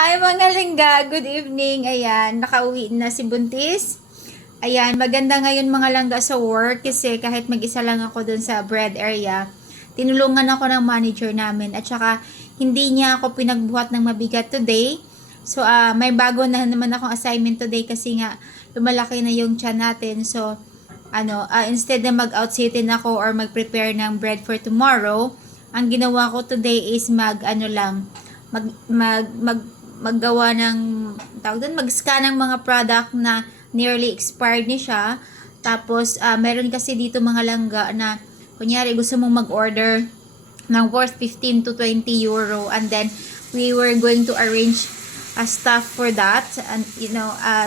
Hi mga lingga, good evening. Ayan, nakauwi na si Buntis. Ayan, maganda ngayon mga langga sa work kasi kahit mag-isa lang ako dun sa bread area, tinulungan ako ng manager namin at saka hindi niya ako pinagbuhat ng mabigat today. So, may bago na naman akong assignment today kasi nga lumalaki na yung tiyan natin. So, instead na mag-outsitin ako or mag-prepare ng bread for tomorrow, ang ginawa ko today is maggawa ng mag-scan ng mga product na nearly expired ni siya. Tapos meron kasi dito mga langga na kunyari gusto mong mag-order ng worth 15 to 20 euro, and then we were going to arrange a stuff for that, and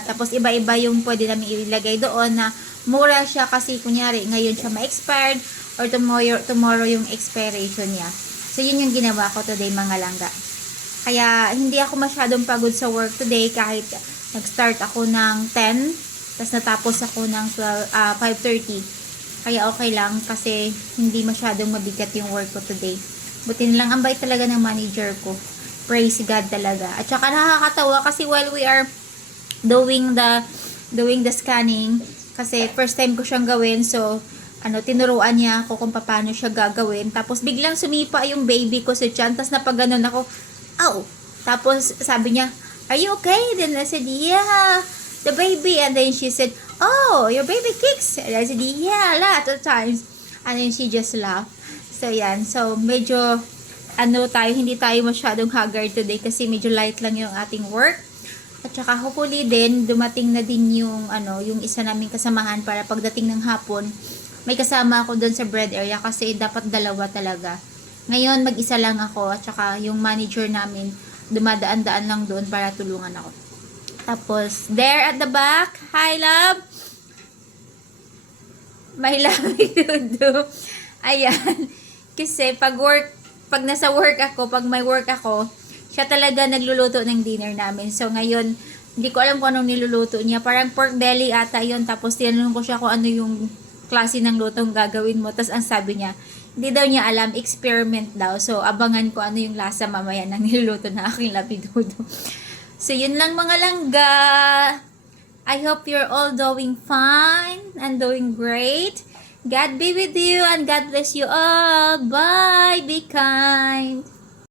tapos iba-iba yung pwede namin ilagay doon na mura siya kasi kunyari ngayon siya ma-expired or tomorrow yung expiration niya. So yun yung ginawa ko today mga langga. Kaya hindi ako masyadong pagod sa work today kahit nag-start ako ng 10, tapos natapos ako ng 5:30. Kaya okay lang kasi hindi masyadong mabigat yung work ko today. Buti na lang ang bait talaga ng manager ko. Praise God talaga. At saka nakakatawa kasi while we are doing the scanning, kasi first time ko siyang gawin, so tinuruan niya ako kung paano siya gagawin. Tapos biglang sumipa yung baby ko sa tiyan, tapos napaganon ako. Ow! Tapos sabi niya, "Are you okay?" Then I said, "Yeah, the baby." And then she said, "Oh, your baby kicks." And I said, "Yeah, a lot of times." And then she just laughed. So yan, so medyo hindi tayo masyadong haggard today kasi medyo light lang yung ating work. At saka hopefully din dumating na din yung yung isa naming kasamahan para pagdating ng hapon may kasama ako doon sa bread area kasi dapat dalawa talaga. Ngayon mag-isa lang ako at saka yung manager namin dumadaan-daan lang doon para tulungan ako. Tapos there at the back, hi love. My love Dudu. Ayan. Kasi pag nasa work ako, pag may work ako, siya talaga nagluluto ng dinner namin. So ngayon, hindi ko alam kung anong niluluto niya. Parang pork belly ata yun. Tapos tinanong ko siya kung ano yung klase ng lutong gagawin mo. Tapos ang sabi niya, hindi daw niya alam, experiment daw. So abangan ko ano yung lasa mamaya ng niluluto na aking lapidudo. So yun lang mga langga. I hope you're all doing fine and doing great. God be with you and God bless you all. Bye. Be kind.